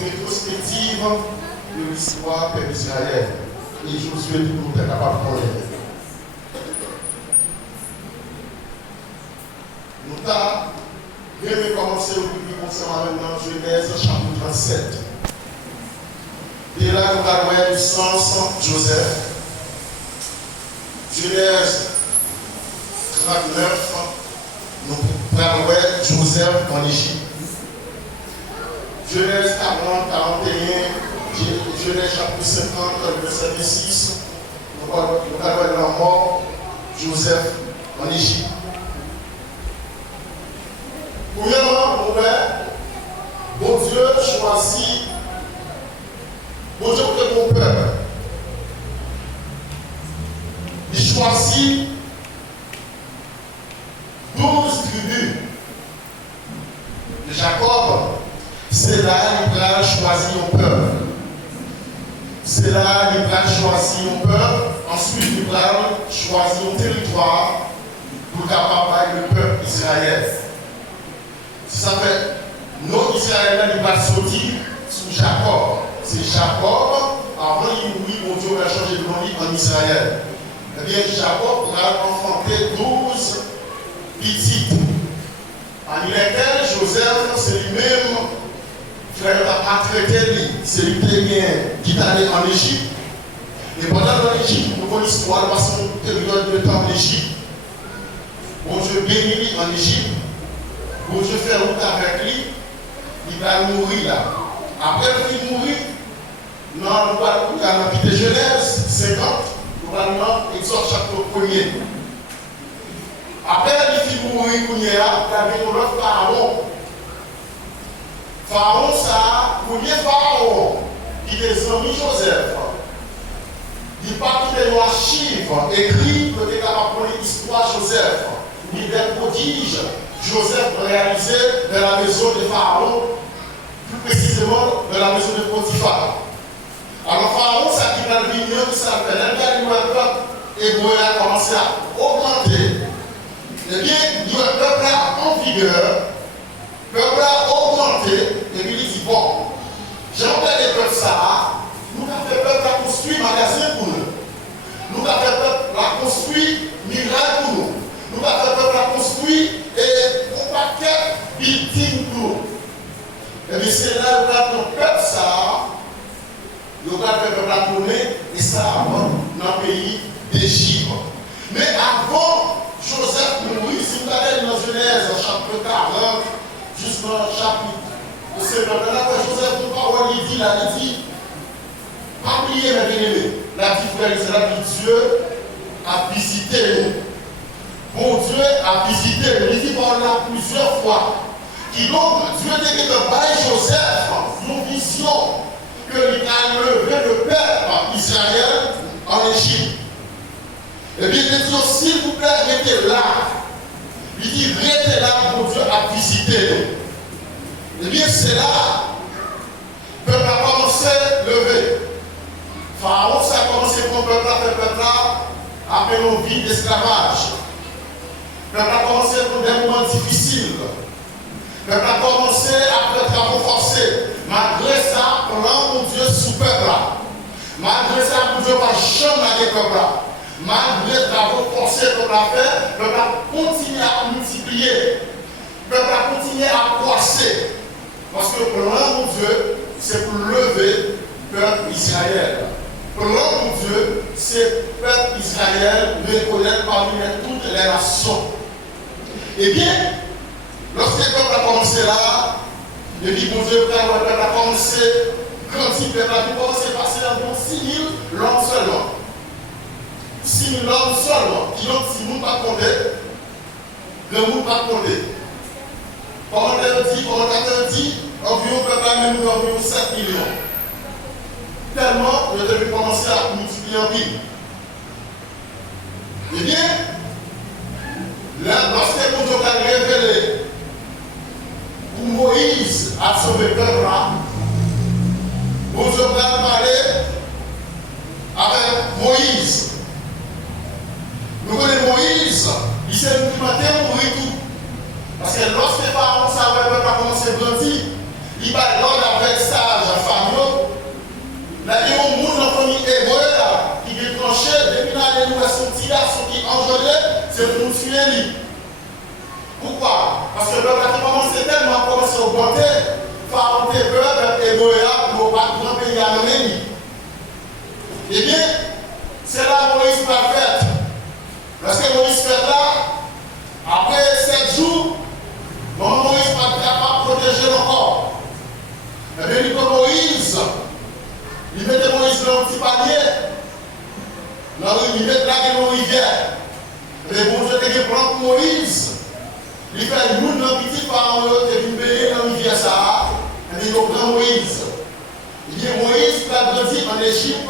une rétrospective de l'histoire de Israël. Et Josué nous est capable de connaître. Nous avons commencé au début concernant maintenant Genèse chapitre 37. Et là, nous allons voir du sens Joseph. Genèse 39, nous allons voir Joseph en Égypte. Genèse 40, 41, Genèse chapitre 50, verset 26, nous allons voir la mort Joseph en Égypte. Premièrement, mon Dieu choisit, mon Dieu pour mon peuple. Il choisit 12 tribus de Jacob. C'est là qu'il a choisi mon peuple. C'est là qu'il a choisi mon peuple. Ensuite, il a choisi mon territoire pour capable le peuple Israël. Ça fait, nos Israéliens, ils vont sortir sous Jacob. C'est Jacob, avant il mourit, mon Dieu va changer de nom en Israël. Eh bien, Jacob a enfanté 12 petites, en lesquelles Joseph, c'est lui-même qui a traité lui. C'est lui qui est allé en Égypte. Et pendant l'Égypte, nous connaissons l'histoire, nous passons une période de temps en Égypte. Mon Dieu bénit en Égypte. Bon Dieu fait route avec lui, il va mourir là. Après qu'il mourit, nous allons voir dans la vie de Genèse 50, nous allons voir Exode chapitre 1er. Après qu'il mourit, il y avait un autre pharaon. Pharaon, ça, le premier pharaon, qui est ami Joseph. Il part de l'archive écrit pour être capable de l'histoire de Joseph. Il est prodige. Joseph réalisé dans la maison de Pharaon, plus précisément dans la maison de Potiphar. Alors Pharaon, ça qui va venir, qui s'appelle le hébreu a commencé à augmenter. Eh bien, le peuple en vigueur, le peuple a augmenté, et puis il dit bon, j'entends les peuples ça, nous avons fait peuple à construire magasin pour nous. Nous avons fait peuple à construire miracle pour nous. Nous avons fait peuple à construire et on va faire building pour. Et bien c'est là où on peuple ça, on va faire peuple à tourner et ça avant dans le pays d'Égypte. Mais avant Joseph mourit, si vous allez dans Genèse chapitre 40, jusqu'au chapitre 50, là Joseph nous parle, il dit, pas oublier mes bien-aimés, la différence c'est là que Dieu a visité nous. Bon Dieu a visité, il dit qu'on l'a plusieurs fois. Qui donc, Dieu dit que par Joseph, une vision que il a levé le peuple Israël en Égypte. Et bien, il dit, s'il vous plaît, restez là. Il dit, restez là, bon Dieu a visité nous. Et bien, c'est là que le peuple a commencé à lever. Pharaon, ça a commencé pour le peuple à faire peuple là, après une vie d'esclavage. Le peuple a commencé pour des moments difficiles. Le peuple a commencé à faire des travaux forcés. Malgré ça, plan mon Dieu sous peuple là. Malgré ça, mon Dieu va jamais le peuple là. Malgré les travaux forcés qu'on a fait, le peuple a continué à multiplier. Le peuple a continué à croisser. Parce que le plan mon Dieu, c'est pour lever le peuple Israël. Le plan mon Dieu, c'est le peuple Israël reconnaître parmi toutes les nations. Eh bien, lorsque le peuple a commencé là, et puis mon Dieu, le peuple a commencé à grandir, le peuple a commencé à passer environ 6 000 l'homme seulement. 6 000 hommes seulement, qui ont 6 000 pas compté, le monde pas compté. Commentateur dit, environ le peuple a même environ 7 millions. Tellement, le devait commencer à multiplier en ville. Eh bien, lorsque mon Dieu a révélé pour Moïse à sauver le peuple là, mon Dieu a parlé avec Moïse. Nous connaissons Moïse, il s'est documenté pour tout. Parce que lorsque Pharaon savait que le peuple a commencé à grandir, il va l'ordre avec sage Parce que le peuple a commencé tellement à commencer à augmenter, il faut apporter le peuple et Moïse pour pas grand pays à l'ennemi. Eh bien, c'est là que Moïse va faire. Parce que Moïse fait là, après 7 jours, Moïse va être capable de protéger le corps. Et bien, il dit Moïse, il mettait Moïse dans un petit panier, il met là dans une rivière. Et bon Dieu te prend Moïse, il fait une boule dans le petit pharaon, et il met dans la rivière Sahara, et il prend Moïse. Il dit Moïse va grandir en Égypte,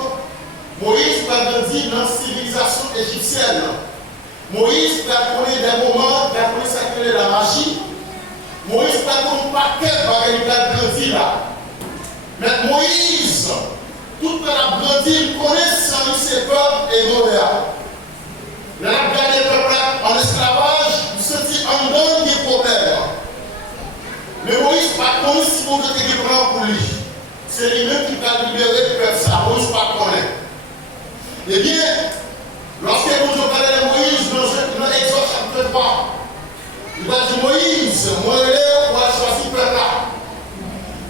Moïse va grandir dans la civilisation égyptienne. Moïse va connaître des moments, va connaître ça qui est la magie. Moïse va connaître un paquet de bagages qui là. Mais Moïse, toute la grandi, il connaît sans ses peuples et Moréa. Il a gardé le peuple en esclavage, il se dit en donne des problèmes. Mais Moïse pas connu si vous êtes qui prend pour lui. C'est lui-même qui va libérer le peuple, ça. Moïse pas connaît. Eh bien, lorsque vous regardez Moïse dans l'Exode chapitre 3, il va dire Moïse, moi je vais choisir le peuple là.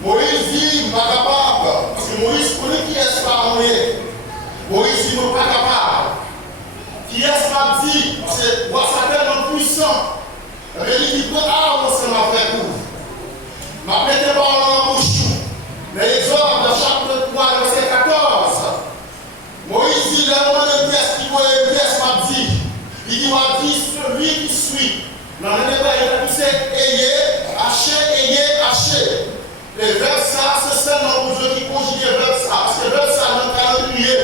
Moïse dit, je ne suis pas capable. Parce que Moïse connaît qui est-ce pas Moïse dit, je ne suis pas capable. Qui est-ce m'a dit, parce que moi ça tellement puissant. Il dit, ah, on s'en va faire pour. Ma mettez pas en bouche. Mais l'exemple de chapitre 3, verset 14. Moïse dit, là, on a une pièce qui voit une pièce m'a dit. Il dit, on dit, celui qui suit. Dans le débat, il a poussé, ayez, haché. Et vers ça, c'est seulement pour Dieu qui conjugue vers ça. Parce que vers ça, dans le calendrier.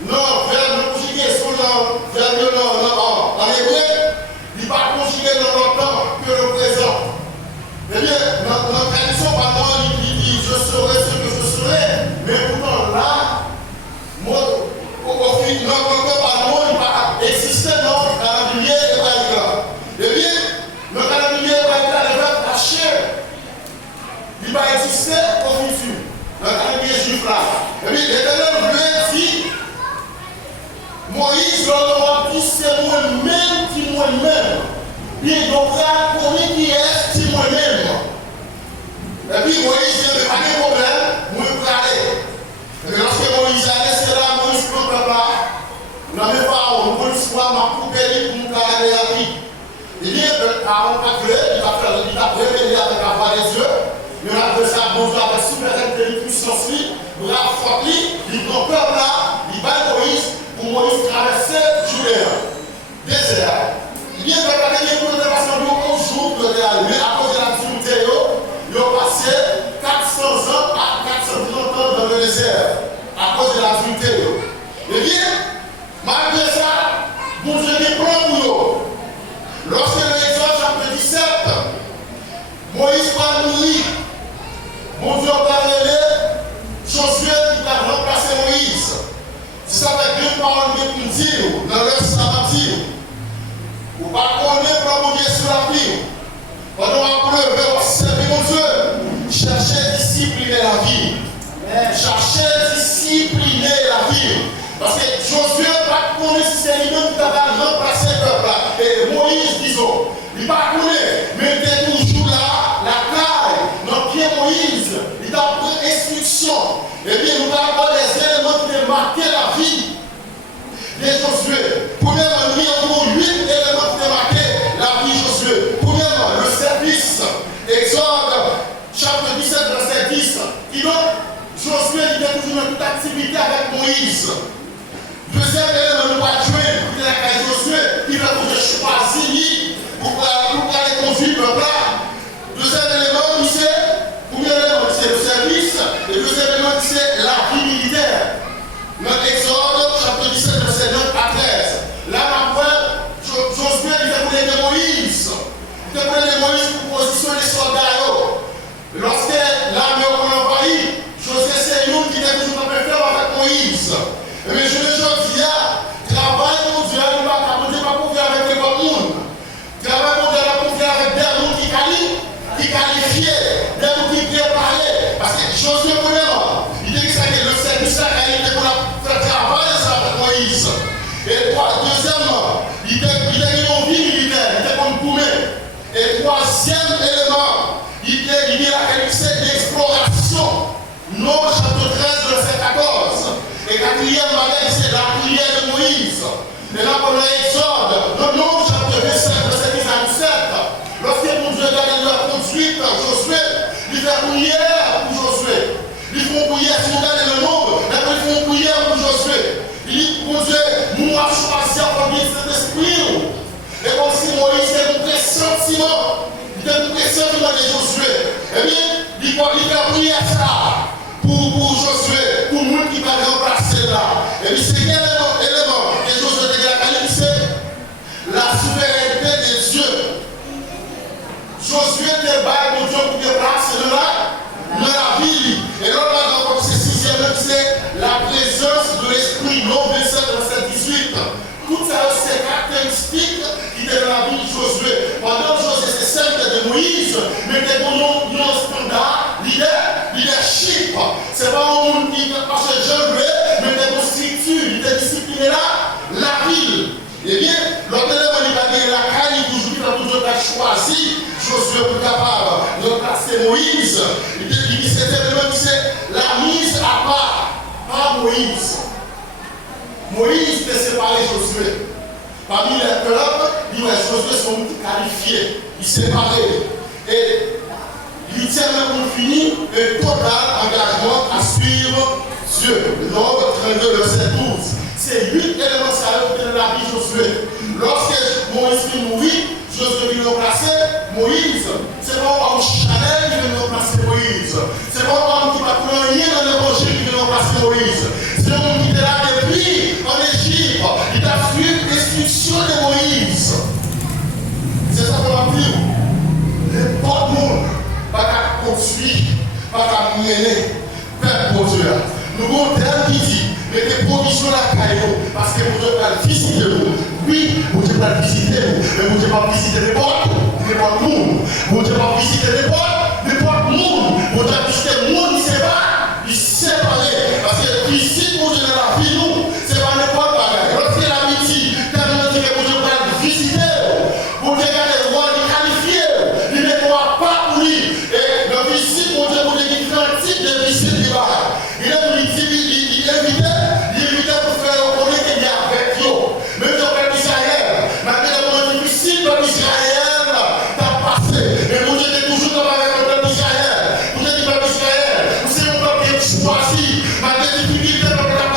Non, vers le conjugué, vers le non, en hébreu, il n'est pas conjugué dans le temps que le présent. Eh bien, dans la tradition, pendant, il dit je serai ce que je serai. Mais pourtant, là, au final, il ne va pas exister dans le calendrier hébraïque. Eh bien, le calendrier hébraïque, il va cacher. Il va exister au futur. Le calendrier juif là. Et puis, l'Éternel lui dit Moïse, l'homme dit c'est moi-même qui moi-même. Puis, donc là, pour lui qui est, qui moi-même. Et puis, Moïse dit mais pas de problème, moi je peux aller. Et puis, lorsque Moïse allait, c'est là, Moïse prend le peuple là. On n'a même pas, on peut l'histoire, m'a coupé pour nous garder la vie. Il dit, Aaron va créer, il va révéler avec la voix des yeux. Mais on a fait ça, bon Dieu, avec super puissance, brave, forte, il prend le peuple là, il bat Moïse pour Moïse traverser Judée. Désert. Il vient de regarder pour le dépassement de 11 jours pour le aller. Mais à cause de la difficulté, ils ont passé 400 ans à 430 ans dans le désert. À cause de la difficulté. Eh bien, malgré ça, bon Dieu est prend pour eux. Lorsque l'Exode chapitre 17, Moïse va mourir. Mon Dieu va révéler Josué qui va remplacer Moïse. Si ça fait deux paroles de nous dire, dans le reste, ça va dire. Vous ne pouvez pas mon Dieu sur la vie. Pendant la preuve, vous servir mon Dieu. Cherchez discipliner la vie. Cherchez discipliner la vie. Parce que Josué n'a pas connu si c'est lui-même qui va remplacer le peuple. Et Moïse, disons, il n'a pas connu, mais il était toujours là, la caille, dans le pied Moïse, il a pris instruction. Et bien, nous avons des éléments qui ont marqué la vie de Josué. Premièrement, nous avons 8 éléments qui ont marqué la vie de Josué. Premièrement, le service. Exode, chapitre 17, verset 10. Qui donc, Josué était toujours dans toute activité avec Moïse. Deuxième élément, nous avons joué, il a fait Josué, il a choisi pour aller conduire le peuple. Deuxième élément, c'est, premier élément, c'est le service, et deuxième élément, c'est la vie militaire. Dans Exode, chapitre 17, verset 9 à 13. Là, Josué, il a voulu de Moïse. Il a voulu de Moïse pour positionner les soldats. Lorsque l'armée a envahi, Josué, c'est nous qui devons toujours faire avec Moïse. Mais je le dis, travail pour Dieu, nous ne pouvons pas pouvoir avec les bons mondes. Travail pour Dieu, nous pouvons avec des gens qui qualifient, des gens qui préparent. Parce que Josué, premièrement, il dit que le service a réalité pour faire travail avec Moïse. Et deuxièmement, il était une vie militaire, il était comme Koumé. Et troisièmement, troisième élément, il y a l'exploration. Non, chapitre 13, verset 14. Et quatrième bagage, c'est la prière de Moïse. Et là, on a Exode, le nom, chapitre 25, verset 10 à 17. Lorsque mon Dieu donne leur conduite, Josué, il fait prière pour Josué. Ils font prière, si vous regardez le nombre, ils font prière pour Josué. Il dit, mon Dieu, nous avons choisi à conduire cet esprit. Et comme si Moïse était un pressentiment, il était un pressentiment de Josué. Eh bien, il fait prière ça pour Josué, pour le monde qui va remplacer là. Et puis, c'est quel élément que Josué déclare, c'est la souveraineté de Dieu. Josué débat de Dieu pour déplacer dans la ville. Et là, dans ce sixième, c'est la présence de l'esprit, non, verset 18. Toutes ces caractéristiques qui étaient dans la vie de Josué. Pendant Josué, c'est celle de Moïse, mais des bons standards, leadership. C'est pas un monde qui parce que je veux, mais des bons structures, il était discipliné là, la ville. Eh bien, l'autre élément, il va dire la caille, toujours, quand Dieu a choisi Josué pour capable de placer Moïse. Il dit, cet élément, c'est la mise à part par Moïse. Moïse était séparé Josué. Parmi les peuples, il y a Josué sont qualifiés, il séparé. Et il tient même pour finir un total engagement à suivre Dieu. Nombre 32, verset 12. C'est 8 éléments sérieux de la vie de Josué. Lorsque Moïse vient mourir, Josué vient remplacer Moïse. C'est pas un homme Chanel qui vient remplacer Moïse. C'est pas un homme qui va prendre rien dans l'évangile qui vient remplacer Moïse. C'est un homme qui était là depuis en Égypte. Il a suivi l'instruction de Moïse. C'est ça qu'on va dire. N'importe monde pas construire, pas mener vers Dieu. Nous avons un terme qui dit, mettez provision à la caillou, parce que vous devez pas visiter nous. Oui, vous devez pas visiter nous, mais vous devez pas visiter n'importe monde. Vous devez pas visiter n'importe monde. Vous devez visiter le monde, il ne sait pas, parce que visite vous devez la vie, nous, c'est pas n'importe quoi. Lorsque la vie, tellement dit que vous devez pas visiter, vous devez garder le roi qualifié, il ne pourra pas pour lui. Et le visite, vous devez différents types de visites qui va. Il invitait pour faire reconnaître qu'il y a avec eux. Même le peuple d'Israël, malgré le moment difficile, le peuple d'Israël t'a passé. Et vous êtes toujours comme avec le peuple d'Israël. Vous êtes le peuple d'Israël. Vous êtes un peuple qui est choisi. Malgré les difficultés, le peuple a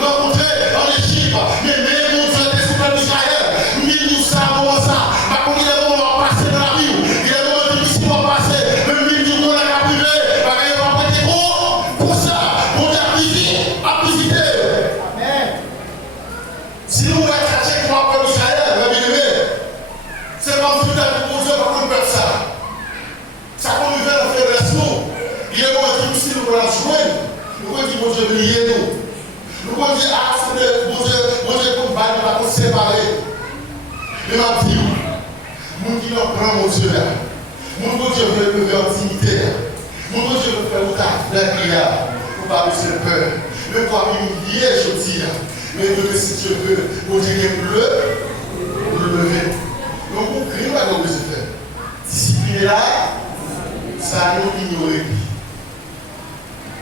rencontré en Égypte. Mais même nous, vous êtes le peuple d'Israël. Nous savons ça. Par contre, il y a des moments à passer dans la vie. Il y a des moments difficiles à passer. Même nous, on a privé. Par exemple, on va prêter pour ça. À visiter. Amen. Si nous voulons chercher pour apprendre Israël, c'est pas tout à pour Dieu pour qu'on peut ça. Ça qu'on nous fait dans le restaurant. Il y a un moment qui nous la joindre. Nous allons dire, mon Dieu, brillez nous. Nous allons dire, ah, c'est mon Dieu, pour nous va séparer. Mais ma vie, nous qui nous prenons mon Dieu là. Mon Dieu veut me faire intimité. Mon Dieu veut faire autant de prière. Pas de peur. Le corps humilié, je dis, mais si Dieu veut, vous direz le lever. Donc, vous criez pas comme vous faites. Discipliner là, ça nous ignore.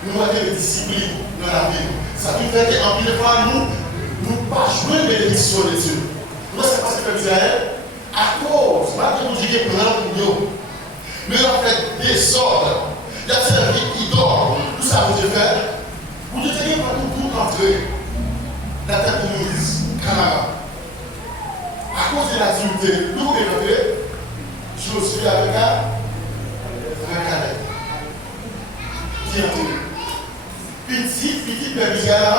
Nous avons des disciplines dans la vie. Ça nous fait qu'en pile de fois, nous ne pas jouer les bénédictions de Dieu. Nous, c'est parce que Israël, à cause, malgré vous direz plein pour nous, mais on fait désordre. Il y a servi qui dort. Tout ça, vous devez faire. Vous devez pas tout entrer dans la tête de Moïse, Canada. À cause de la dignité, nous devons rentrer. Je suis avec un cadet. Qui est entré. Petit, Bémigala.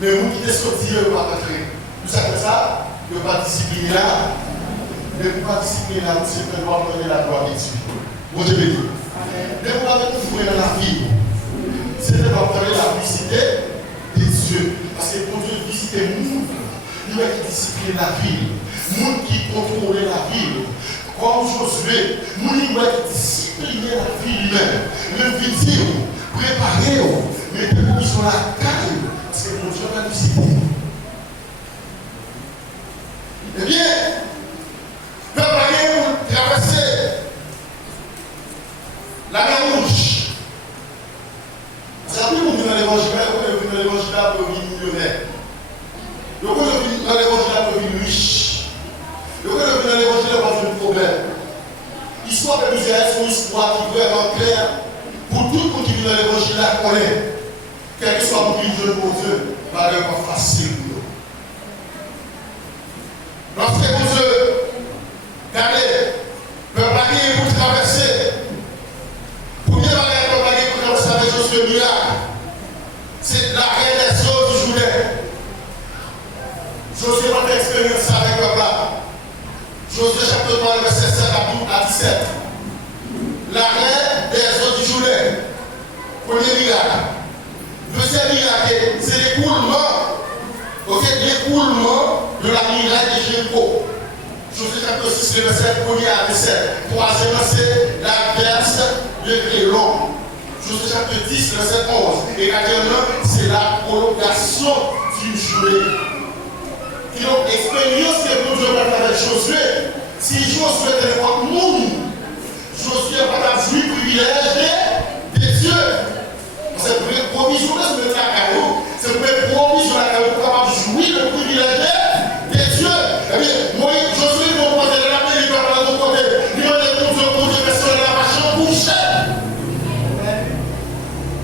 Mais vous qui êtes sortis, vous ne pas rentrer. Vous savez ça? Vous ne pas discipliner là. Mais vous ne pas discipliner là, vous ne pas donner la gloire de Dieu. Bon Dieu béni. Mais vous avez toujours dans la vie. C'est de parler la visiter de Dieu. Parce que pour Dieu visiter le monde, il y a qui discipline la ville. Le monde qui contrôle la ville. Comme Josué, le monde qui discipliner la ville lui-même. Même visiter, préparer, mettez-vous sur la caille. Parce que mon Dieu va visiter. Eh bien, préparez pour traverser millionnaire. Le coup de dans l'évangile a devenu riche. Le coup de dans l'évangile a pas de problème. L'histoire de Israël, c'est une histoire qui est vraiment claire pour tout le monde qui vit dans l'évangile là connaît. Quel que soit pour qui je pour Dieu, va être pas facile pour nous. Parce que pour Dieu, regardez, le baguette pour traverser. Pour bien baguette pour traverser avec Josué miracle. C'est la reine des eaux du Jourdain. Josué va faire expérience avec le peuple. Josué chapitre 3, verset 7 à 17. La reine des eaux du Jourdain. Premier miracle. Deuxième miracle, c'est l'écoulement. Ok, l'écoulement de la muraille de Jéricho. Josué chapitre 6, verset 1er à 17. Troisièmement, c'est la verse de Vélon. Josué chapitre 10, verset 11. Et quatrièmement, c'est la prolongation du Josué. Et donc, l'expérience que nous devons faire avec Josué, si Josué était le monde, Josué n'a pas vu le privilège de Dieu. C'est pour une provision de ce caillou, c'est pour une provision de la caillou pour capable de jouir le privilège de Dieu. Eh bien, moi, Josué, mon côté de la paix, il va pas de l'autre côté. Il va être pour Dieu, personne de la machine bouchée.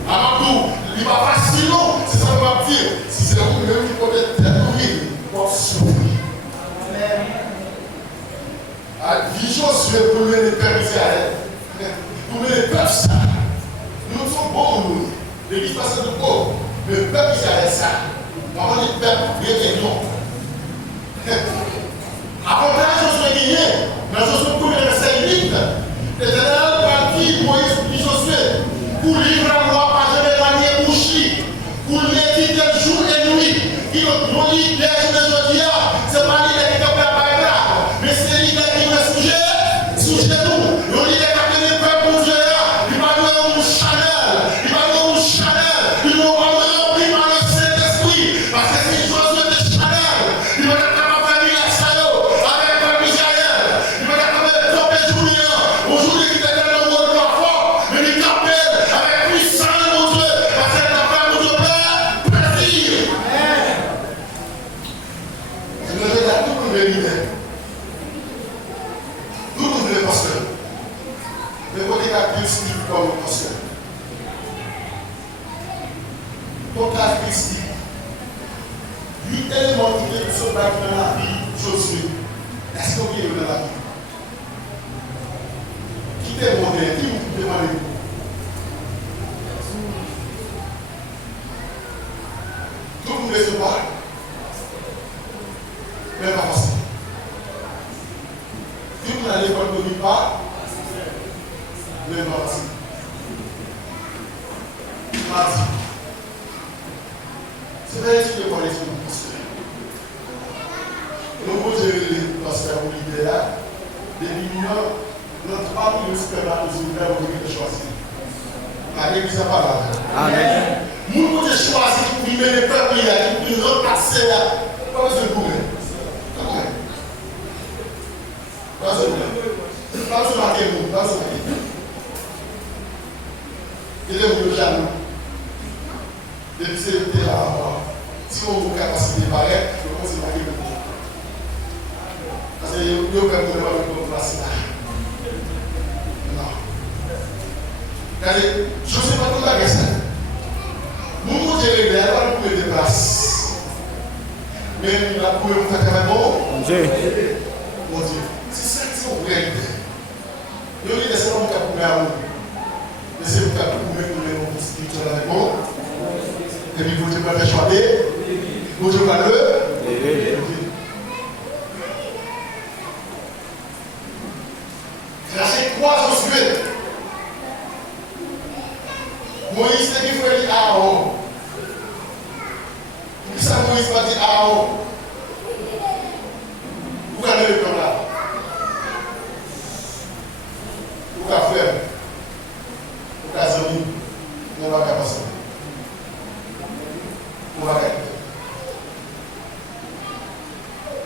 Amadou, il va pas si long, c'est ça qu'on va dire. Si c'est vous-même qui peut être oui, pour souffrir. Josué pour mener les peuples Israël, pour mener les peuples ça. Nous sommes bons, nous. L'église passe de beau. Le peuple Israël ça. Avant les peuples, il y a des noms. Avant Josué gagné, mais Josué pour le verset 8, l'Éternel va dire Moïse dit Josué, pour livrer la loi par jamais manier bouchi, pour l'éditer jour et nuit. Qui nous dit les jours de Jodia, c'est pas l'idée qui est pas là, mais c'est l'idée qui est sujet nous. Nous dit les capitaines du peuple pour Dieu, il va nous un Chanel, il va nous un Chanel, il va nous remplir par le Saint-Esprit, parce que si Josué de Chanel, il va être capable de faire la salle avec le peuple Israël, il va être capable de tomber Julien, aujourd'hui qui était dans le rôle de la foi, mais il t'appelle avec puissance mon Dieu, parce que la femme de Dieu perd plaisir. Je ne vais pas tout le vérité. Nous nous voulons pasteur. Mais vous avez caractéristique comme pasteur. Ton caractéristique, lui tellement qui est ce bac dans la vie, Josué. Est-ce qu'on vient dans la vie? Qui t'est moderne? Qui vous demande? Tout le monde ne se parle. Mais pas facile. Tout le monde à l'école ne vit pas. Mais pas facile. Mardi. C'est vrai que tu es parlé sur le pasteur. Nous pouvons gérer les pasteurs ou l'idée là. Des millions, notre parmi le supermarché aux États-Unis de choisir. La l'église n'a pas là. Amen. Nous pouvons choisir pour vivre les peuples là, pour remplacer là. Pas besoin de gouverner. Pas besoin de marquer nous, pas besoin de marquer. Il est au jaloux. Depuis que c'était là, si on a une capacité pareille, je pense que c'est marqué le coup. Parce que il y a un peu de place là. Non. Regardez, je ne sais pas tout la question. Nous nous gérons bien, on peut des places. Mais nous pouvons faire quand même bon. Dieu. Mon Dieu. C'est ça qui est en réalité. Nous ne laissons pas pour nous. Mais c'est pour nous spirituel avec nous. Et puis vous devez faire choisir. Vous devez faire le. Cherchez quoi Josué? Moïse c'est qui fait dire Aaron. Qui ça Moïse va dire Aaron? Vous allez le comme là. Vous allez faire. Vous allez faire. On va faire passer. On va faire.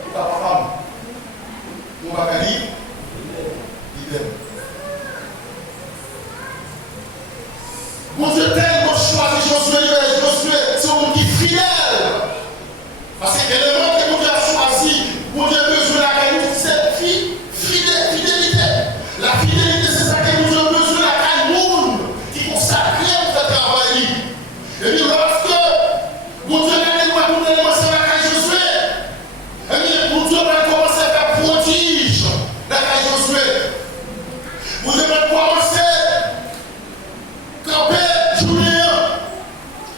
On va faire femme. On va faire livre. Idem. Mon Dieu tellement choisi Josué, c'est un monde qui est fidèle. Parce que l'élément que Dieu a choisi, pour Dieu a besoin de la caille, c'est fidélité. La fidélité, c'est ça que nous avons besoin de la caille monde qui consacre pour faire travailler. Et puis lorsque pour Dieu a commencé la caille Josué, et puis pour Dieu a commencé à faire prodige la caille Josué. Pour Dieu a commencé à camper Julien.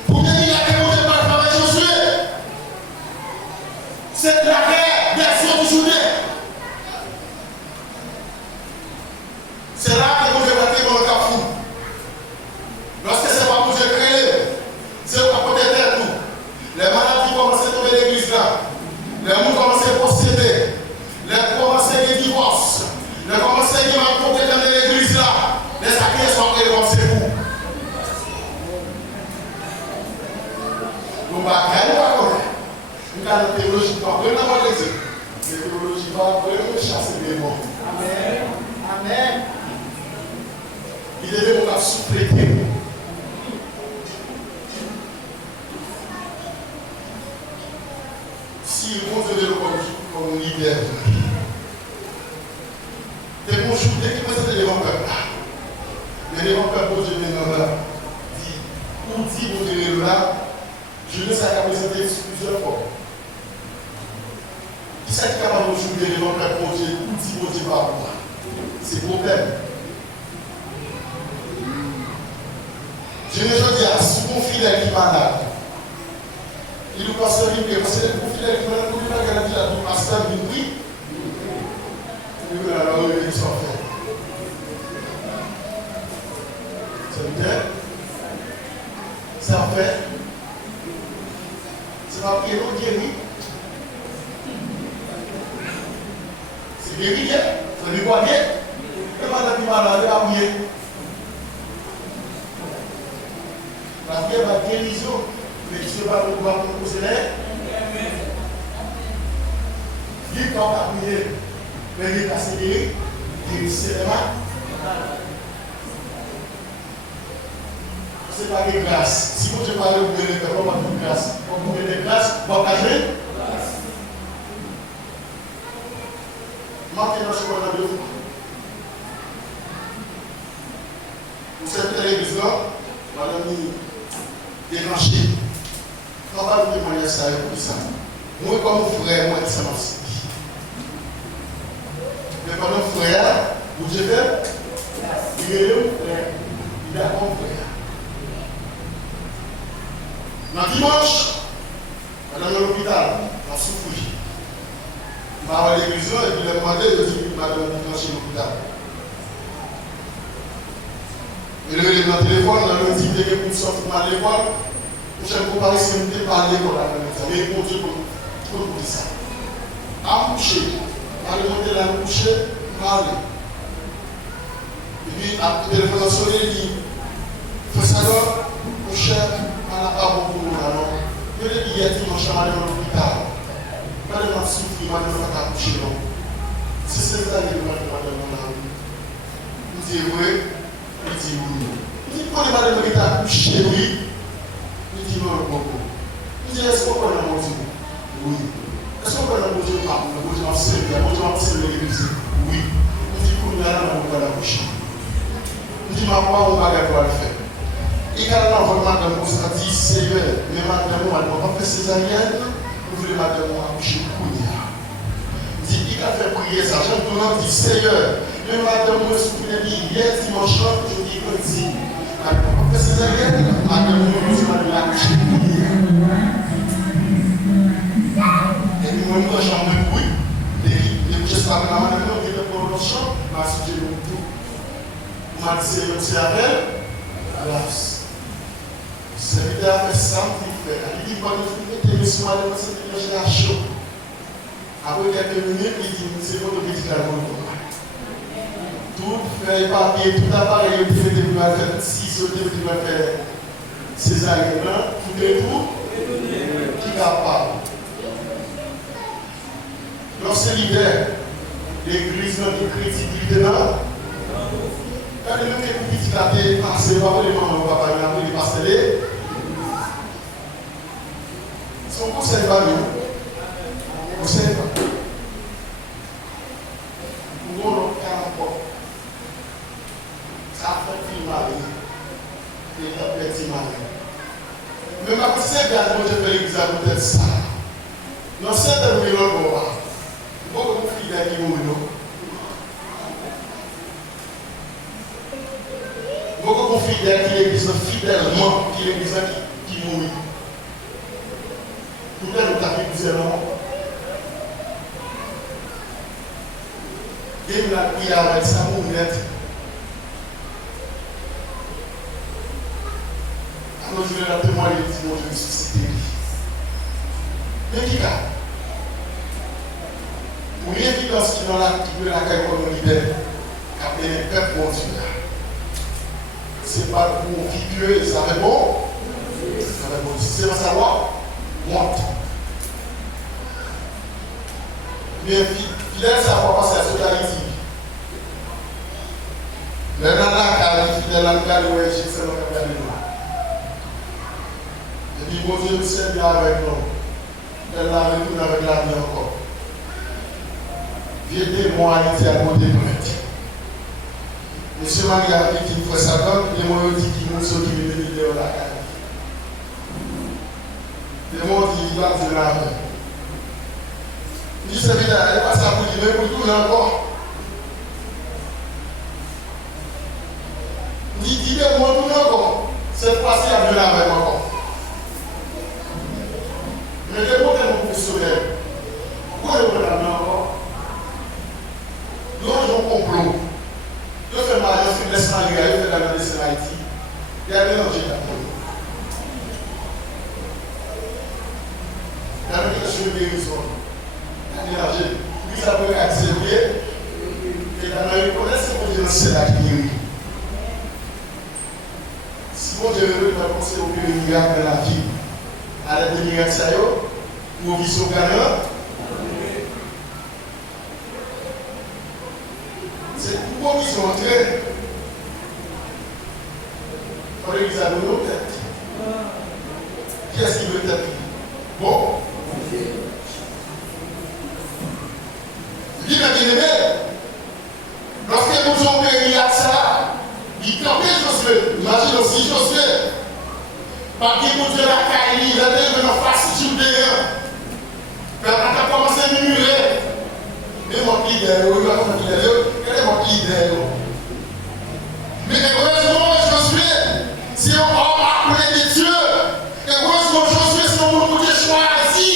Pour Dieu a commencé à faire Josué. C'est la guerre des eaux du Jourdain. C'est là que vous débattez dans le carrefour. Lorsque c'est pas pour Dieu créer, c'est pour côté de tout. Les maladies commencent à tomber dans l'église là. Les gens commencent à posséder. Les commencent à des divorces. Les commencent à des problèmes dans l'église là. Les acquis sont créés comme c'est vous. Donc, nous pas connaître. Nous avons une théologie pas vraiment l'exemple. La théologie va vraiment chasser les morts. Amen. Amen. Il devait vous sous-traiter. Si vous devez le comme leader, c'est bon jour, dès que vous êtes devant le peuple, mais devant le peuple, je viens là, dit, pour dire vous devez là, je ne sais pas présenter plusieurs fois. Qui c'est qui est capable de jouer devant le peuple, pour dire vous devez pas moi? C'est le problème. Je ne veux pas dire, si mon fidèle qui est malade, il nous passe à l'idée, parce que mon fidèle qui est malade, il va garantir à tout pasteur d'une prix. Il va alors il s'en fait. C'est bien. C'est en fait. C'est pas prier, non, guéri. C'est guéri, c'est lui quoi bien. Et madame qui est malade, elle va prier. La prière va guérison, mais il ne se va pas pour poser l'air. Il quand on a prié, mais il est accéléré, il est sévère. Ce n'est pas des grâces. Si vous ne parlez de vous, on va de grâce. On vous met des grâces, on va cacher. Maintenant, je vois deux fois. Vous savez, à l'église là, madame débranché. On va vous demander ça et pour ça. Moi, comme frère, moi, ça m'a aussi. Mais comme frère, vous dites, il est où frère? Il est comme frère. Dans dimanche, madame à l'hôpital, on souffre. Je vais à l'église et puis le demandé, je dis, madame, vous chez l'hôpital. Il est dans le téléphone, dans le dit que pour sortir à l'école, je ne peux pas essayer de parler pour la même chose. Mais pour Dieu, pour dire ça. À coucher, à remonter la coucher, parler. Et puis, à le téléphone sonné, il dit, fais ça alors, mon cher, à la part beaucoup de gens. Je l'ai dit hier dimanche, à l'hôpital. Pas de mal souffrir, pas de mal coucher, non. Si c'est ça, il y a pas de mal. Il dit, oui. Il dit oui. Il dit, pour les malades qui ont couché, oui. Il dit non, non. Il dit, est-ce qu'on peut la manger? Oui. Est-ce qu'on peut la manger? Ah, la manger en série, la manger en série, oui. Il dit, pour nous, on va la coucher. Il dit, ma foi, on va la faire. Et quand on va madame, on s'est dit, Seigneur, mais madame, on va pas faire césarienne, vous voulez madame, on va coucher pour nous. Il dit, il a fait prier ça. Jean Tournant dit, Seigneur, mais madame, moi, je me dis, hier dimanche, je dis, on dit, on fait césarienne, madame, on va la coucher pour nous. Et puis, moi, je suis en même bruit. Et puis, je suis avec la madame, on vient pour le champ, je suis dit, tout. On m'a dit, c'est avec elle. Serviteur a fait ça, il fait. Il dit, quand vous mettez le soir, c'est un chaud. Après quelques minutes, il dit, c'est pour le petit calme. Tout fait papier, tout appareil, il fait des faire 6 autres, il va faire césarienne, tout est tout, qui est capable. Lorsque l'hiver, l'église n'a de crédibilité là, quand il y a un petit papier, c'est pas les mamans, papa, il a pris les pastels. Son conseil va nous. et un petit malin. Mais ma petite garde, moi je fais l'église à côté de ça. Dans cette année, beaucoup de fidèles qui mourent. Beaucoup de fidèles qui l'église fidèlement, qui l'église qui mourent. Tout à l'heure, nous avons dit non. Et nous avons prié avec sa mourette. Alors je vais la témoigner du mot de susciter. Mais qui a? Pour l'évidence qui est dans la caille comme on libère, qui a le peuple bon Dieu. Ce n'est pas pour figurer, ça va bon. Ça va bon. C'est pas savoir, monte. Mais fidèle, ça va passer à ce cas ici. Le nana qui a dit fidèle, la garde, ouais, je sais pas garder nous. Et puis, bon Dieu, c'est bien avec nous. Elle l'a retourné avec la vie encore. J'ai des mots à l'été à côté de moi. Monsieur Marie a dit qu'il faut ça comme les mots dit qu'il nous sont qui viennent de l'idée de la carrière. Les mots disent qu'il va dire la vie. Il dit c'est bien, il passe à vous dire, mais pour tout encore. Il dit des mots tout encore. Cette fois-ci, il a vu la avec encore. Mais les mots tellement professionnels. Pourquoi le voit la main encore? L'ange en complot. Je fais mal, je fais laisse Marie, je fais la main de Haïti. Il y a mélangé là-dedans. Il y a mélangé de guérison. Il y a mélangé. Lui, ça peut accélérer. Et la main, il connaît ce que Dieu c'est là qui guérit. Si bon Dieu veut, il va penser au plus de miracle dans la vie. À l'aide de miracles, ça y est, ou au vision gagnant. C'est pourquoi ils sont entrés. On l'église à nos têtes. Qui est-ce qui veut être? Bon. Il m'a bien aimé. Lorsque nous avons péri à ça, il campait Josué. Imagine aussi Josué. Par qui pour Dieu la caille, il a devenu face sur le terrain. Mais quand on a commencé à murmurer, mais mon leader, il va faire leader, quel est mon leader? Mais heureusement, Josué, c'est un homme appelé de Dieu. Heureusement, Josué, c'est un homme qui est choisi.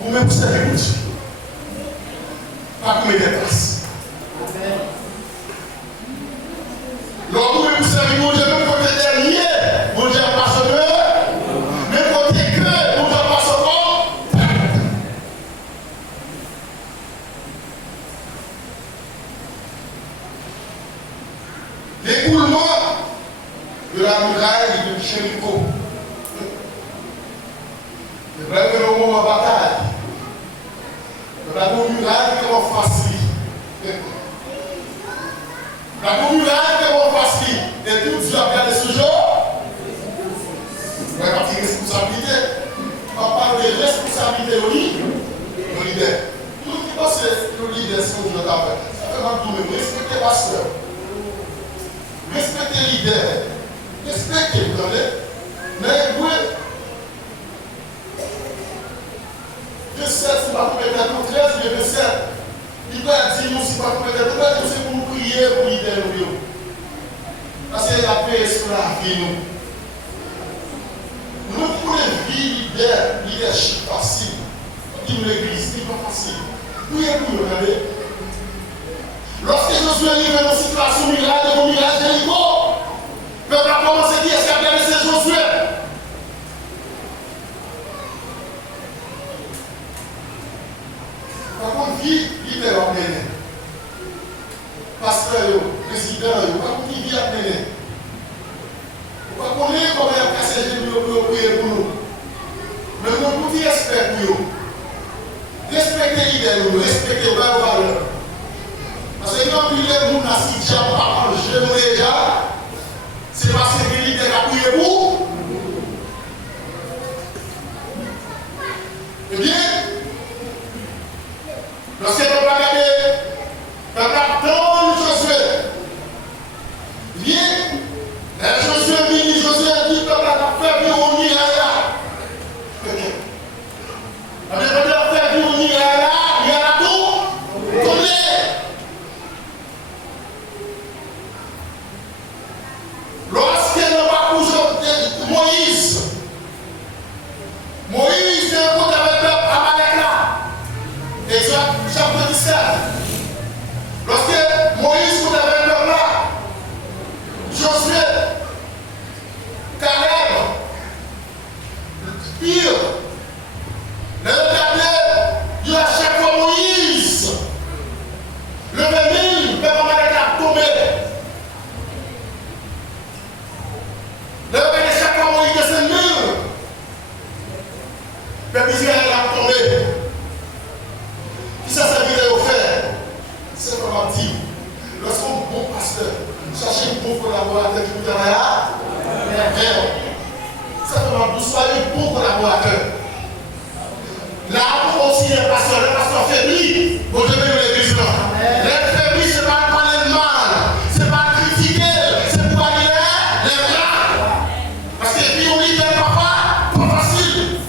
Vous-même, vous savez pour Dieu. Pas comme il dépasse. Lors où vous savez, mon Dieu, même côté dernier, mon Dieu passe le, même côté que, mon Dieu passe le. L'écoulement de la muraille de Jéricho. Le vrai moment de bataille. La muraille qui est facile. La muraille qui est facile. Et tout Dieu a regardé ce jour. On va partir de responsabilité. On va parler de responsabilité au leader. Tout le monde pense que le leader, c'est ce que Dieu t'a fait. Ça fait mal tout le monde. Respectez le pasteur. Respectez le leader. Respectez, vous entendez? Mais oui. Je sais si pas pour mettre le 13, mais je sais. Il va dire nous si pas pour mettre le 13, c'est pour nous prier pour le leader. Parce qu'il a payé sur la vie, nous. Nous pouvons vivre leadership facile. Dans l'église, c'est pas facile. Priez pour nous, regardez. Lorsque Josué arrive dans une situation miracle, devant miracle Jéricho, le peuple a commencé à dire est-ce qu'il a bien laissé Josué? Par contre, vie, leader a mené. Pasteur, président, pas pour qui vit à mener. Vous ne connaissez pas comment il a cassé les gens pour prier pour nous. Mais nous avons dit respect pour nous. Respectez l'idée, respectez vos valeurs. Parce que quand il est nous, si déjà pas manger nous déjà, c'est parce que l'idée a prié pour. Eh bien, lorsque vous regardez, vous regardez Josué. Cherchez un bon collaborateur qui vous travaillera. Simplement, vous soyez un bon collaborateur. Là, aussi, les pasteurs faiblis, vous devez l'église là. Les faiblis, ce n'est pas parler de mal, ce n'est pas critiquer, c'est pour aller les bras. Parce que puis on dit, papa, pas facile.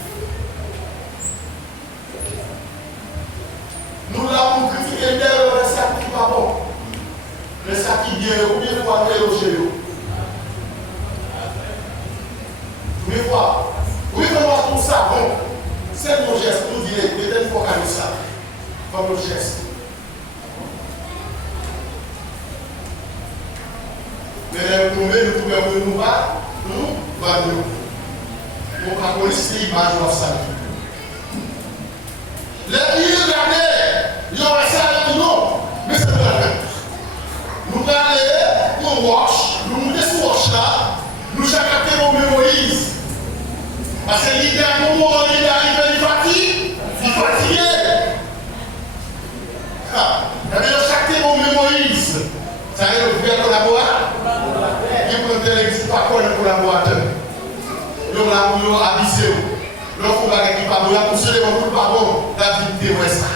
Nous l'avons critiqué le sac qui n'est pas bon. Le sac qui vient, combien de fois on est au Vous pouvez voir. Oui, vraiment tout ça, bon. C'est nos gestes, nous dirons, peut-être faut calmer ça. Comme nos gestes. Mais nous pouvons nous battre, nous battre. Pour la police, c'est l'image de ça. Les pays de l'année, ils ont resté avec nous, mais c'est pas vrai. Nous allons, nous wash, nous deswash là, nous chacun nos Moïse. Parce que l'idée à un moment, il est arrivé, il est fatigué. Et bien, chaque moment, Moïse, ça y est, vous pouvez collaborer. Il peut n'existe pas quoi le collaborateur. Il y a un avisé. L'autre, on va récupérer, pour se lever pour le pardon, la vie de ça.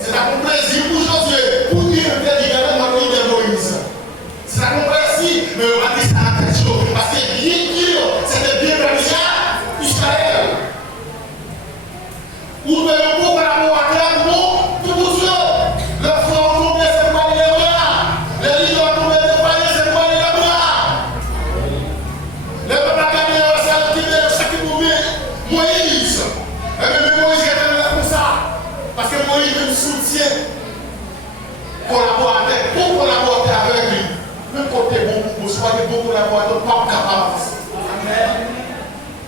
C'est un plaisir pour Josué, pour dire que Dieu a demandé de Moïse. C'est un plaisir, mais on va dire ça à quelque chose. Parce que bien dire, c'était bien déjà Israël. Où le beau collaborateur, tout pour Dieu. Le front tombé, c'est pas les bras. Les leaders tombés, c'est pas les bras. Le peuple a gagné, c'est chaque moment. Moïse. Et même Moïse était là comme ça. Parce que Moïse me soutient. Collaborateur, pour collaborer avec lui. Même côté bon, vous soyez bon collaborateur, pas capable. Amen.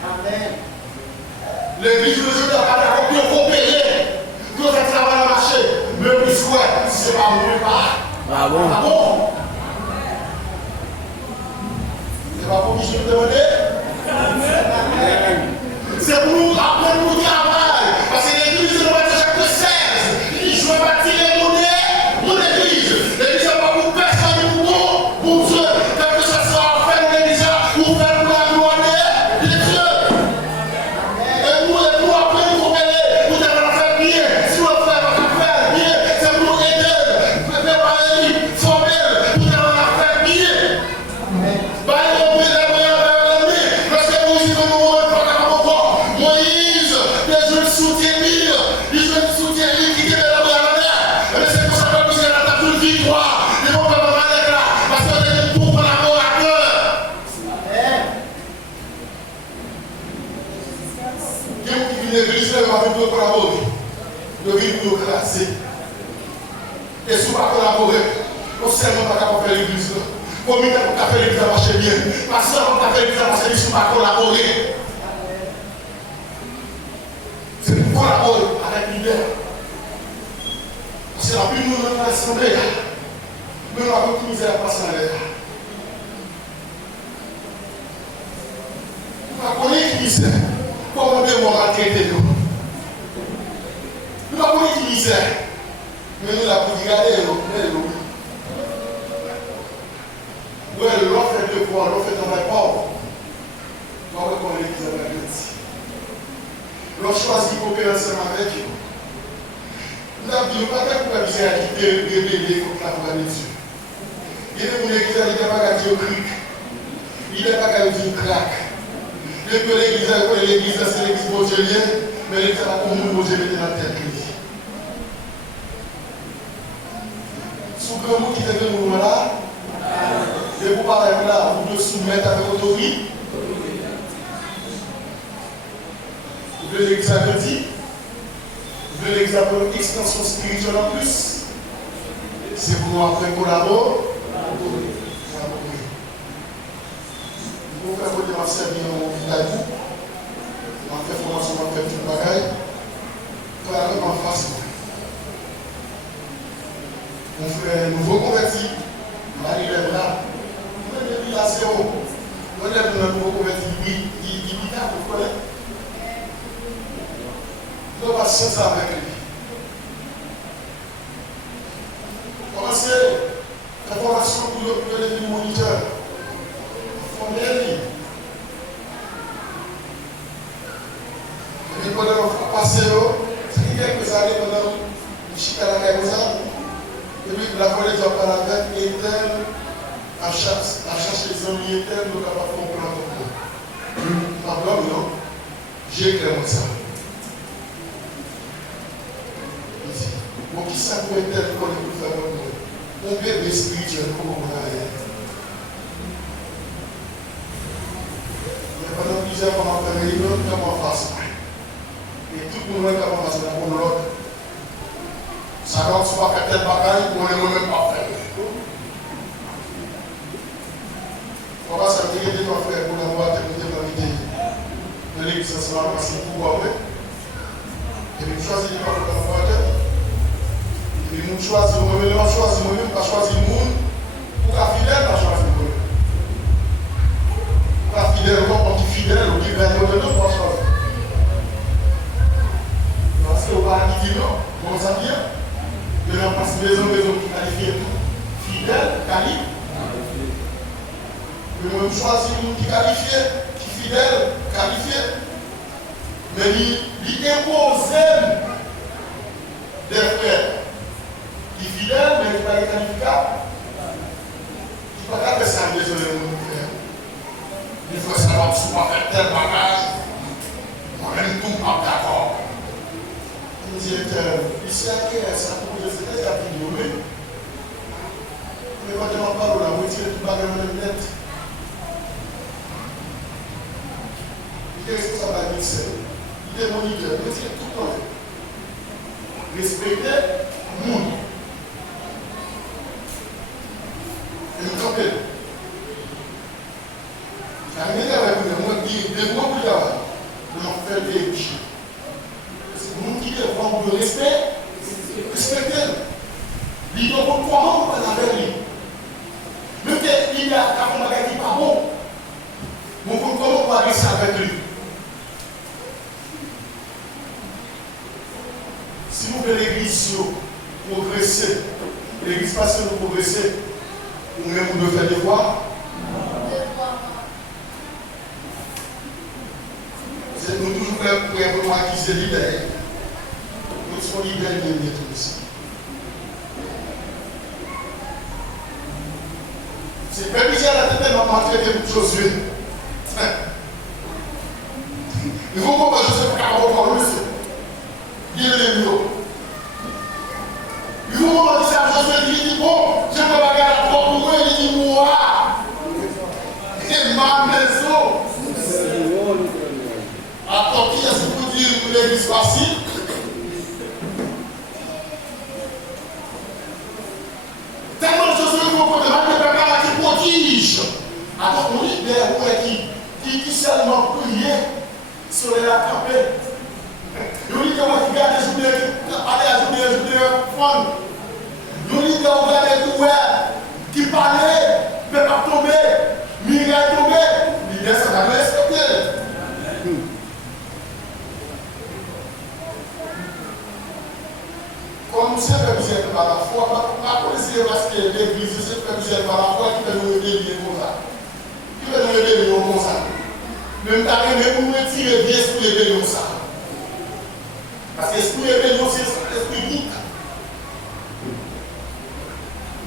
Amen. L'église de Dieu n'a pas d'accord de coopérer. Que vous faites travail à marché. Mais vous souhaitez, si ce n'est pas vous, pas. Ah bon? Ah bon? C'est pas pour qui je me demandais? Amen. C'est pour nous apprendre le travail. Parce que l'église de Matthieu chapitre 16, il dit, je vais bâtir les monnaies, mon église. L'église n'est pas pour personne, pour Dieu. Quel que ce soit, faire l'église, ou faire pour la gloire de Dieu. Et nous après, nous devons faire bien. Si on fait faire bien, c'est pour nous aider. Préparer, former, nous devons faire bien. Moïse, je le soutiens lui, je le soutiens lui qui était là dans la mer. Mais c'est pour ça que nous avons la toute victoire. Ils vont pas mal être là, parce que c'est un bon collaborateur. Quelqu'un qui vient de l'église, il va venir collaborer. Il va venir classer. Et si on va collaborer, on ne sait pas comment faire l'église. Comment faire l'église marcher bien. Parce que on va faire l'église marcher bien, si on va collaborer. C'est pour collaborer avec l'idée. Parce que la plus nous dans l'assemblée, nous avons beaucoup de misère à passer en l'air. Nous avons qui misère. Comment on devons maltraiter nous. Nous avons qui misère. Mais nous l'avons regardé, nous. Oui, l'offre est de quoi, l'offre est dans la pauvre. Nous avons comme l'église de la Grèce. L'on choisit coopérer ensemble avec eux. Nous avons dit, nous ne pouvons pas viser à quitter rebelle contre la voix de Dieu. Il est pour l'église, il n'est pas qu'à Dieu cric. Il n'est pas qu'à Dieu craque. Il est pour l'église, c'est l'église bojelienne, mais l'église a comme nous bojelienne dans la tête. Sous grand mot qui était de nous là, et vous parlez là, vous devez soumettre avec autorité. Vous voulez l'examen dit? Vous voulez l'examen extension spirituelle en plus? C'est pour nous après collaborer. Vous pouvez faire votre servir en Italie. On fait formation, on fait tout le bagage. Voilà, en face. On fait un nouveau converti. Marie lève là. On est là, c'est haut. On lève un nouveau converti. Il est là, vous connaissez? Nous avons patience avec lui. Commencez la formation avec un tel, à chercher des amis un tel, nous sommes capables de faire un plan comme ça. Pas blanc, non? J'ai clairement ça. Bon, qui ça peut être tel qu'on est faire un bébé spirituel, comment on a rien? Il y a pendant plusieurs moments, on a fait une autre, comment on fasse. Et tout le monde est capable de faire ça pour l'autre. Ça ne soit pas tel bagaille qu'on ne même pas faire. On va s'attirer de nos frères pour l'avoir terminé dans l'idée de l'église ensemble parce qu'il faut voir. Et puis choisir de ne pas pour l'avoir terminé. Et puis nous choisissons moi-même, nous choisissons moi-même, pas choisir le monde. Pour la fidèle, pas choisir le monde. Pour la fidèle, on dit fidèle, on dit vers nous, pas choisir. Parce qu'on va dire non, on s'en vient. Mais on passe maison qui qualifie fidèle, qualifié. Mais on choisit une qui qualifié, qui fidèle, qualifié. Mais il impose des frères qui fidèles, mais qui ne sont pas qualificables. Qui ne sont pas ça, désolé, mon frère. Il faut savoir si on va faire tel bagage. Moi-même, tout pas d'accord. Il dit, ici, à qui est-ce que vous êtes la vidéo, mais pas de ma parole, on va tirer tout le bagage dans le net. Il est responsable à l'Église. Il est moniteur, il est tout le temps. Respecter le monde. Et nous campons. La manière avec nous, des mots plus là, nous avons fait des péchés. Nous qui devons le respect, respecter. Il doit comment on va avec lui. Même qu'il y a un bagage qui n'est pas bon. Mais comment on va rester avec lui? Si vous voulez l'église progresser, l'église passe nous progresser, ou même vous devez faire des devoirs. Nous toujours prêts pour acquiser l'idée. Nous sommes libérés de tout ça. C'est pas bizarre la tête de ma traité de Josué. Il faut qu'on va Josué pour qu'on va Josué. Il est le mieux. Il faut qu'on va dire à Josué, il dit bon, je me bagarre à toi pour moi, il dit moi. Et ma maison. Attends, qui est-ce que vous dites que l'église facile? Tellement de choses que vous pouvez faire qui prodige. Alors, on libère qui seulement prier sur la campée. Nous lisons qui garde les journées, aller à journée, prendre. Nous lisons qui garde les jouets, qui parlaient, ne pas tomber, miracle tomber. L'idée, ça va le respecter. Comme c'est fait misère par la foi, pas pour essayer parce que l'église, c'est fait misère par la foi qui peut nous aider comme ça. Qui peut nous aider comme ça. Même pour nous retirer bien l'esprit de rébellion ça. Parce que l'esprit de rébellion, c'est l'esprit bouc.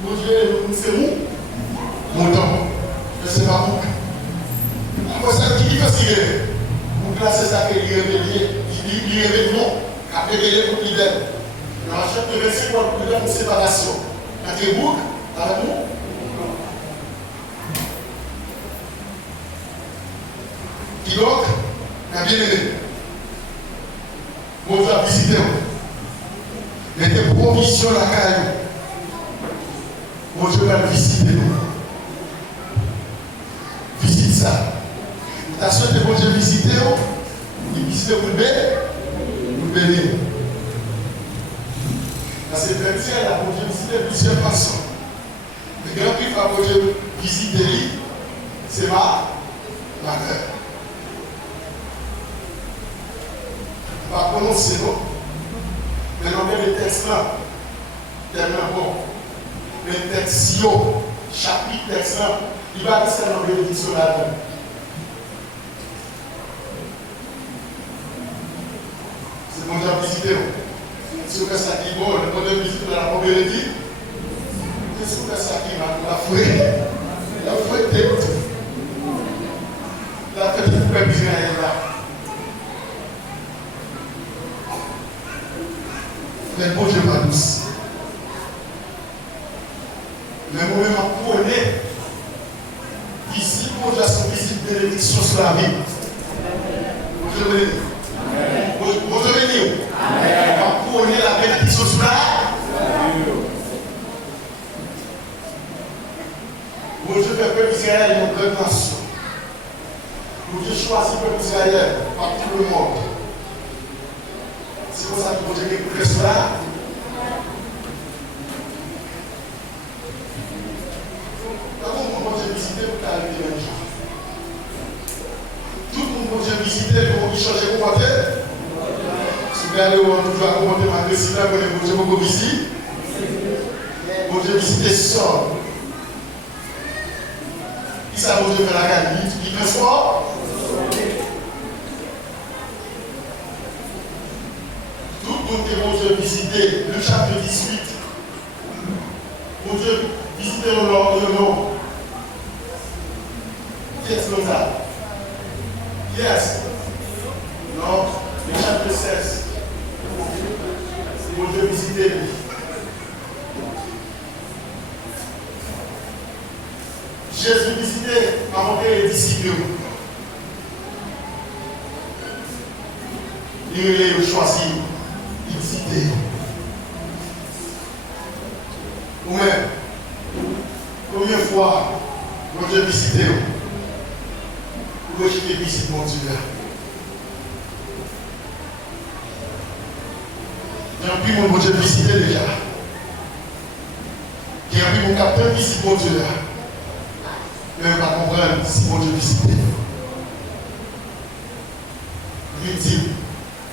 Mon Dieu, c'est mou. Mouton. Je ne sais pas bouc. Après ça, qui peut s'y réveiller? Bouc là, c'est ça qui est réveillé. Il réveille non. Il a réveillé pour l'idée. Dans la chapitre 25, on peut faire une séparation. Entre les boucs, avec nous. Qui donc, a bien aimé. Mon Dieu a visité. Mettez provision la caille. Mon Dieu va visiter nous. Visite ça. Ta soeur de mon Dieu visiter, il visite pour le bénir. Parce que le chrétien, il a pour Dieu visiter de plusieurs façons. Le grand prix pour Dieu visiter, c'est ma mère. On va prononcer, non? Mais on met le texte là, tellement bon. Le texte, chapitre texte là, il va rester dans la bénédiction là-dedans. C'est mon Dieu visiter. Si vous faites ça qui est bon, le monde de visite de la pauvreté, Qu'est-ce que ça qui m'a fouetté? La fouetté. La tête de peuple Israël là. Les beaux Dieu pas douce. Mais moi-même, je connais. Ici, pour Dieu, son visite bénédiction sur la vie. Vous te venez. Vous te venez. Je connais la bénédiction sur la vie. Bon Dieu fait peuple Israël une grande nation. Bon Dieu choisit le peuple Israël par tout le monde. C'est pour ça que bon Dieu écoute cela. Comment bon Dieu visiter pour arriver un jour? Tout le monde bon Dieu visiter pour changer de commentaire. Si vous regardez, on doit commenter ma décision pour les bon Dieu pour visiter. Bon Dieu visiter seul. Ça vous fait la gagne, il transporte. Tout le monde que mon Dieu visiter, le chapitre 18. Mon Dieu visiter le nom. Yes, Lota. Yes. Non, le chapitre 16. Mon Dieu visiter lui. Jésus visitait a montré les disciples. Il les choisi, il visitait. Ou même, combien de fois, mon Dieu visitait, où est-ce qu'il visite mon Dieu là? Il y a un peu mon Dieu visité déjà. Il y a un peu mon capteur visite mon Dieu là. Mais on va comprendre si mon Dieu visite. Victime,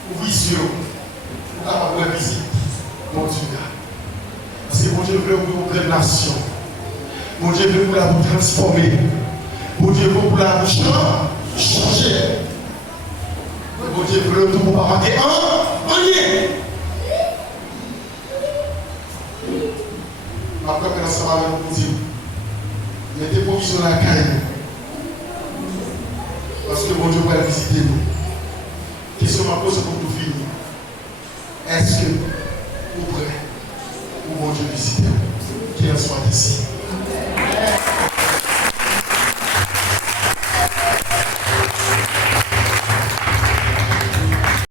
ou vicieux, ou capable de visite, mon Dieu. Parce que mon Dieu veut vous une grande nation. Mon Dieu veut vous transformer. Mon Dieu veut vous changer. Mon Dieu veut tout pour pas manquer un rien. Après, on va avec mon Dieu. Mettez provision dans la caille. Parce que mon Dieu va visiter nous. Question m'a posée pour tout finir. Est-ce que vous prêts pour mon Dieu visiter? Qu'il en soit ici.